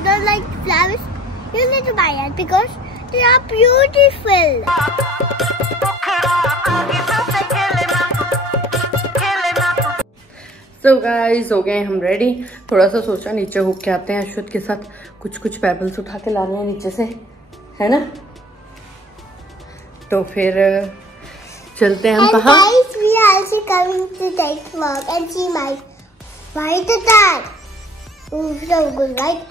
you don't like flowers, you need to buy it because they are beautiful. So guys, हो गए हम ready. थोड़ा सा सोचा नीचे होके आते हैं अश्वत के साथ, कुछ पेबल्स उठा के लाने हैं नीचे से, है ना? तो फिर चलते हैं हम कहाँ? Guys, we are also coming to take walk and see my fighter tag. Oh, so good, right?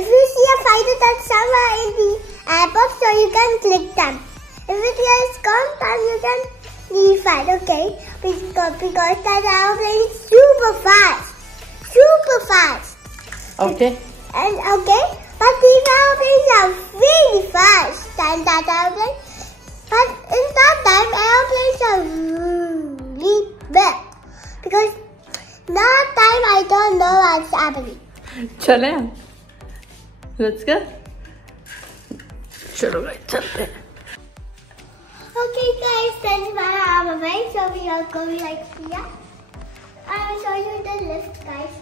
If you see a fighter tag somewhere in the app store, you can click them. If it has come, then you can leave it, okay? Because that airplane is super fast. Okay. And okay, but these airplanes are really fast than that airplane. But in that time, airplanes are really big. Because that time I don't know what's happening. चले, let's go. चलो guys, चलते हैं. Okay guys, that's my arm away, so we are going like here. I will show you the lift, guys.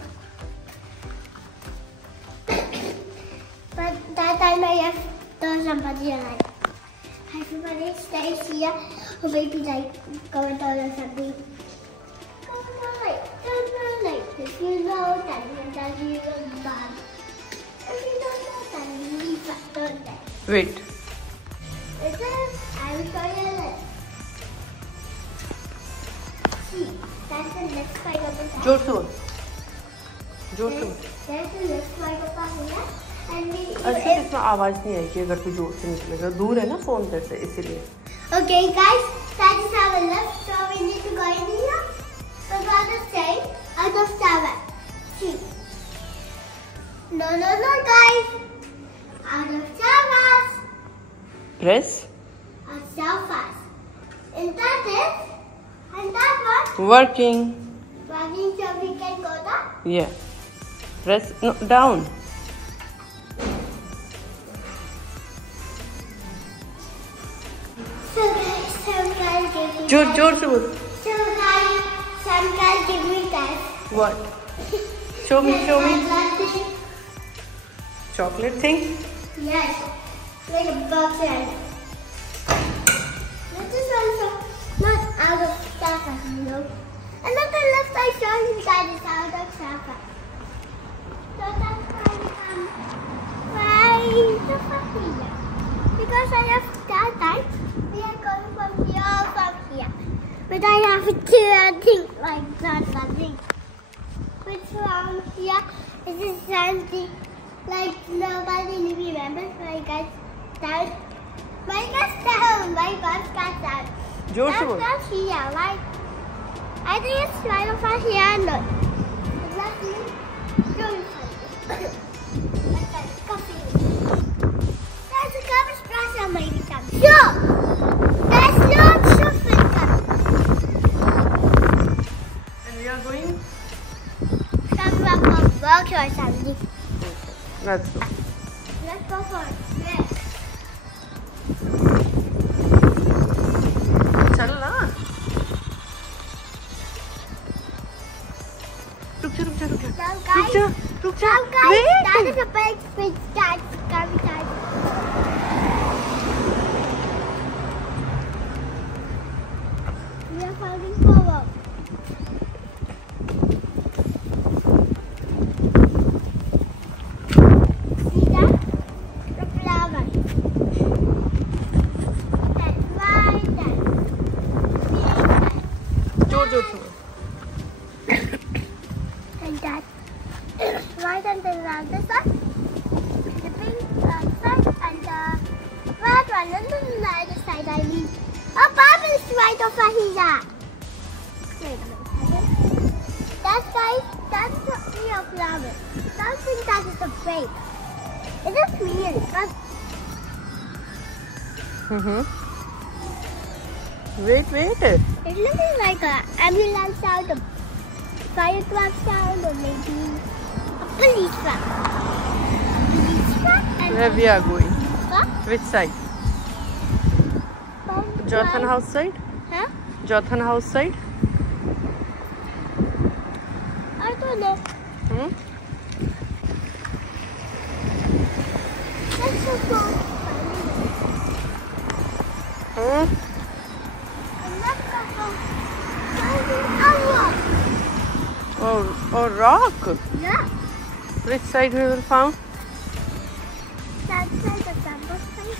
But that time I have to somebody alive. Everybody stays here, or maybe like comment on or something. Don't like. If you know, then you will buy. If you don't know, then leave it, don't they? Wait. I will show you this. See, that's the left side of the tag. जोर से बोल. There's the left side of the here. And we... अच्छा, इसमें आवाज नहीं आएगी अगर तू जोर से निकलेगा. दूर है ना फोन तेरे से, इसीलिए. Okay guys, that is our lift. So we need to go in here. So we are the same out of 7. See. No guys. Out of 7. Press. So fast. And that is, and that one Working. working, so we can go down. Yeah. Press no, down. So guys, some guys give me जोर से बोल. So guys, some guys give me that. What? Show me. Yes. Chocolate thing. Yes. Like a box and this is also not out of Java, you know. And look at the left I show you that is out of Java. So that's why we come right over here. Because I have that time, we are going from here. But I have to think like that something. Which from here is this something like nobody remembers. My guys down. My guys down. My bus got down. That's not here, right? I think it's right over here. No. It's not here. Show you something. That's a coffee. There's a coffee espresso maybe something. Sure. There's lots of it coming. And we are going. Somewhere for work or something. Let's go. Let's go for it. चल ना. रुक जा. Guys, that is a big fish that's coming down. We are falling forward. See that? The flower. That's right there. जोर से. And that right on the other side, the pink side, and the red one on the other side. I mean, a bubble is right over here. Wait a minute. That's the real flower. Something that is a fake. It is real, but Wait. it's looking like an ambulance sound, a fire truck sound, or maybe a police truck. Police truck and Where we are going? What? Which side? Jothan house side? Huh? Jothan house side? I don't know. Oh, rock? Yeah. Which side we will found? That side of the side.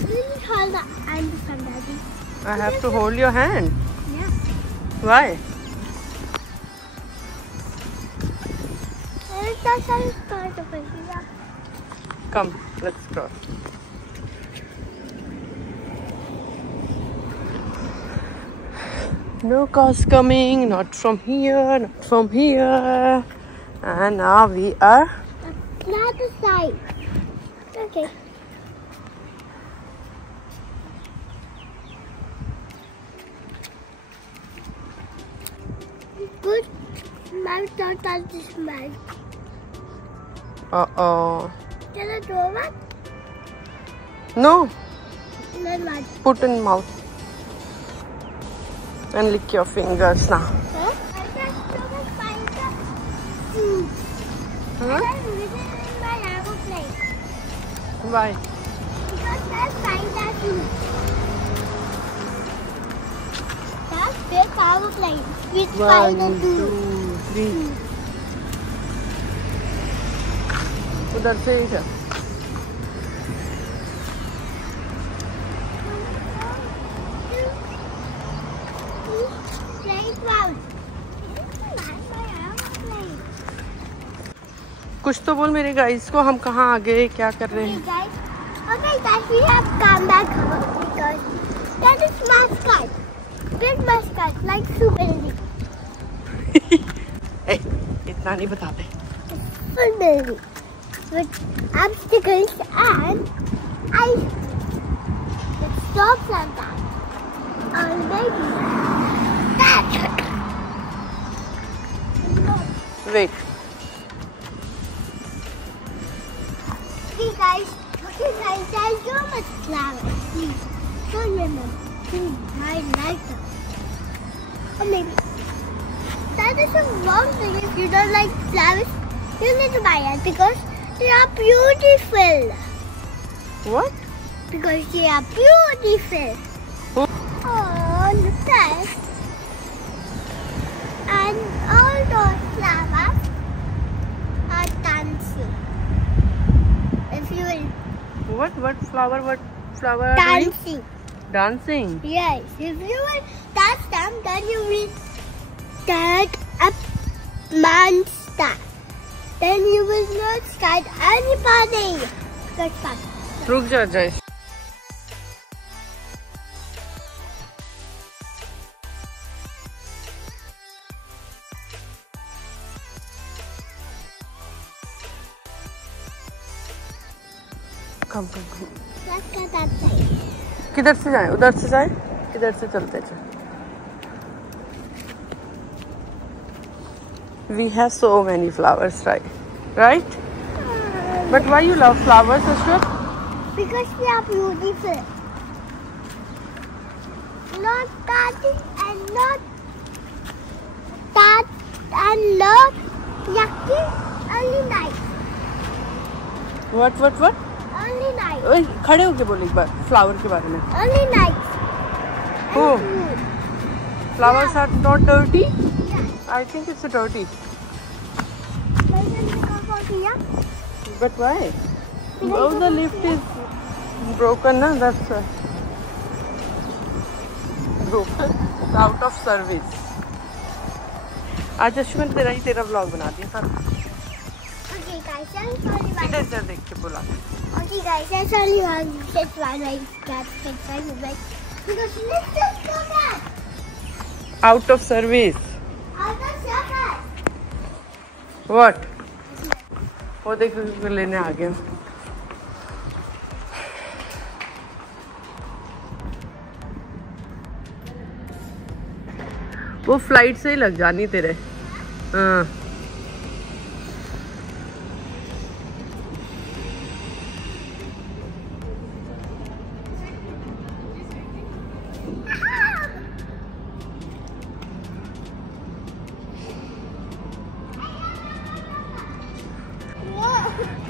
Please hold the hand from Daddy. I have to hold your hand. Yeah. Why? That side is part of it. Yeah. Come, let's cross. No cars coming, not from here, not from here. And now we are... Not the side. Okay. Good. My thought that this man. Uh-oh. Can I do one? No, Then what? put in mouth. And lick your fingers now. Huh? I just took a spider food. Huh? And I put it in my aeroplane. Why? Because there's spider food. That's big aeroplane with spider 1, food. 2, 3. उधर से ही है. कुछ तो बोल मेरे guys को, हम कहाँ आ गए, क्या कर रहे हैं? Okay guys, we have come back home because that is mascot. Big mascot, like super big. ए, इतना नहीं बताते. Full building with obstacles and ice with stops like that. And maybe that. Wait. Okay guys, there's so much flowers. Please, don't remember to buy like them. Or maybe that is the wrong thing. If you don't like flowers, you need to buy it because they are beautiful. What? Because they are beautiful. Oh. Oh, look at that. And all those flowers are dancing. If you will. What flower are doing? Dancing. Dancing? Yes. If you will touch them, then you will get a monster. Then you will not start anybody. Good fun. रुक जा जाए. कम Let's get that side. किधर से जाए? उधर से जाए? किधर से चलते जाए? We have so many flowers, right? But why you love flowers, Ashvath? Because they are beautiful. Not dirty and not that and not yucky. Only nice. What? Only nice. ओए, खड़े होके बोल एक बार फ्लावर के बारे में. Only nice. Oh. And good. Flowers are not dirty? Yeah. I think it's dirty. Why don't you come over here? But why? Oh, the lift is broken, na? That's why. Broken. It's out of service. आज अश्विन तेरा vlog बना दिया सारा. Okay guys, I'm sorry. इधर से देख के बोला. Okay guys, that's only one. That's why I got excited. Because let's just go back. Out of service. Out of service. What? वो देख लेने आ गए. वो फ्लाइट से ही लग जानी तेरे. हाँ.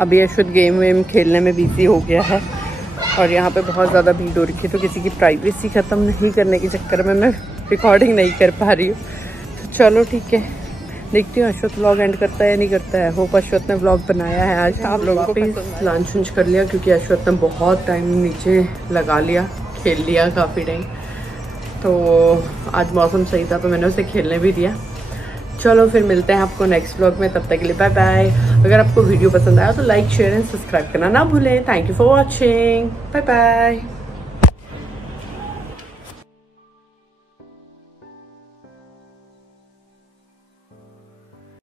अभी अश्वत गेम वेम खेलने में बिजी हो गया है और यहाँ पे बहुत ज़्यादा भीड़ हो रही है, तो किसी की प्राइवेसी ख़त्म नहीं करने के चक्कर में मैं रिकॉर्डिंग नहीं कर पा रही हूँ। तो चलो ठीक है, देखती हूँ अश्वत व्लॉग एंड करता है या नहीं करता है। होप अश्वत ने व्लॉग बनाया है आज। आप लोगों को लंच वंच कर लिया, क्योंकि अश्वत ने बहुत टाइम नीचे लगा लिया, खेल लिया काफ़ी टाइम। तो आज मौसम सही था तो मैंने उसे खेलने भी दिया। चलो फिर मिलते हैं आपको नेक्स्ट व्लॉग में, तब तक के लिए बाय बाय। अगर आपको वीडियो पसंद आया तो लाइक शेयर एंड सब्सक्राइब करना ना भूलें। Thank you for watching, bye bye.